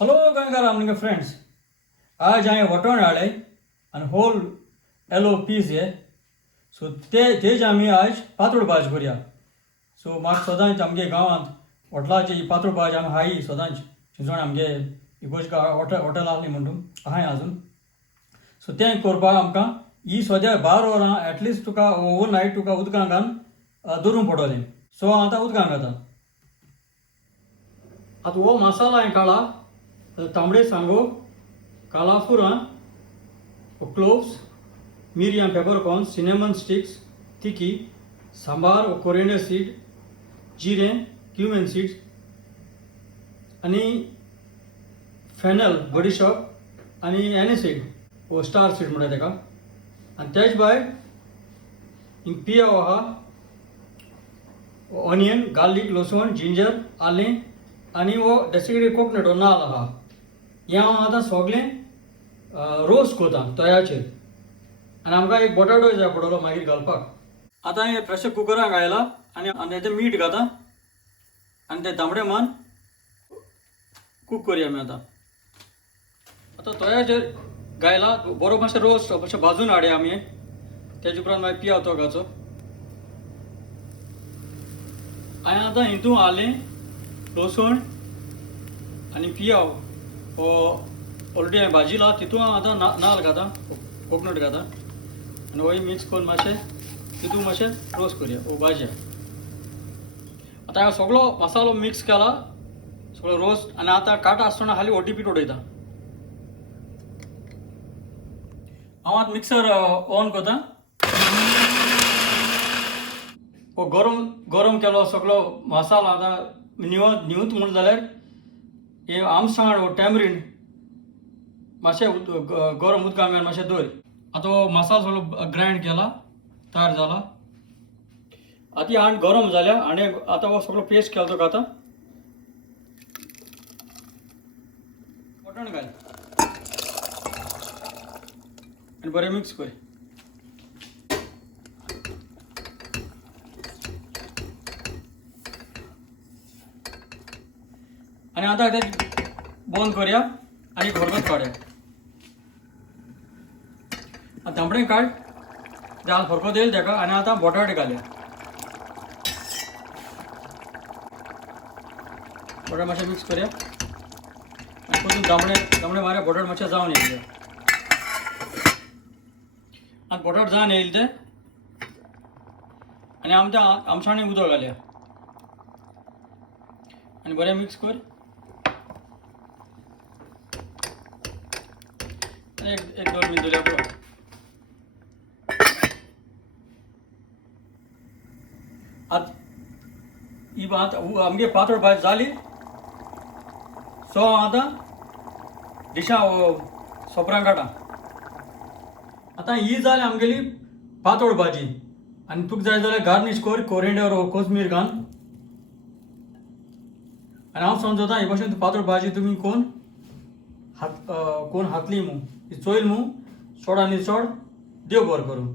हॅलो गोंयकार आमगे फ्रेंड्स. आज हांवें वटण हाडले आनी होल येलो पीस हे. सो तेज आमी आज पातळ भाज करुया. सो म्हाका सदांच आमगे गांवांत हॉटलाची ही पातळ भाज आमी हाय सदांच थिंयसर आमगे इगोश्का हॉटेल आहली म्हणून आहाय आजून. सो तें करपाक आमकां ही सद्या 12 वरां एटलिस्ट तुका ओवरनायट तुका उदकांत घालून दवरूंक पडटलें. सो हांव आतां उदकांत घालता. आतां हो मसाला हांवें काडला. तांबडे सांगो, काला फुरां, क्लोव्स, मिरियाम पेपरकॉर्न, सिनेमन स्टिक्स, तिकी, सांबार कोरिएंडर सीड, जिरें, क्युमिन सीड्स आनी फेनल बडीशॉप आनी एनिसीड वो स्टार सीड म्हणटा तेका. आनी तेज भायर हिंग पियाव आहा, ऑनियन, गार्लीक, लसूण, जिंजर, आलें आनी वो डेसिकेटेड कोकोनट वो नाल्ल आहा. हें हांव आतां सगळें रोस्ट कोता तव्याचेर. आनी आमकां एक बटाटो जाय पडटलो मागीर घालपाक. आतां हें प्रेशर कुकरान घायला आनी तें मीठ घाता आनी तें तांबडे मान कूक करया आमी आतां. आतां तव्याचेर घायला बरो मातशें रोस्ट मातशें भाजून हाडया आमी. तेजे उपरांत मागीर पियाव तो घालचो. हांवें आतां हितून आलें, लसूण आनी पियाव हो ऑलरेडी हांवें भाजिला. तितून हांव आतां नाल्ल घाता, कोकोनट घाता आनी होय मिक्स करून मातशें तितून मातशें रोस्ट करया वो भाजया. आतां हांवें सगळो मसालो मिक्स केला, सगळो रोस्ट. आनी आतां काटा आसतना खाली ओटी पीठ उडयता. हांव आतां मिक्सर ऑन करता. हो गरम केलो सगळो मसालो आतां न्हिवत म्हणून जाल्यार हे आमसाण वो टॅमरीन मातशें गरम उदकांत घालून मातशें दवर. आतां हो मसालो सगळो ग्रायंड केला, तयार जाला. आतां हांड गरम जाल्या आनी आतां हो सगळो पेस्ट केला तो घाता. वटण घाल आनी बरें मिक्स कर. आनी आतां तें बंद करया आनी खरगत काडया. आतां तांबडें काड, जाल खरगत येयला तेका. आनी आतां बटाटे घालया. बटाट मातशें मिक्स करया आनी परतून तांबडे मारया. बटाट मातशें जावन येयले आनी बटाट जावन येयले ते आनी आमच्या आमसाणें उदक घालया आनी बरें मिक्स कर. एक 2 मिनट दवरया पुरो. आतां ही आमगे पातळ भाजी जाली. सो हांव आतां डिशा सोपरां काडा. आतां ही जाली आमगेली पातळ भाजी. आनी तुका जाय जाल्यार गार्निश कर कोरिएंडर वो कोथमीर घाल. आनी हांव समजता हे भाशेन पातळ भाजी तुमी कोण खातली मू, चोयल मू, चोड आनी चोड देव बरें करूं.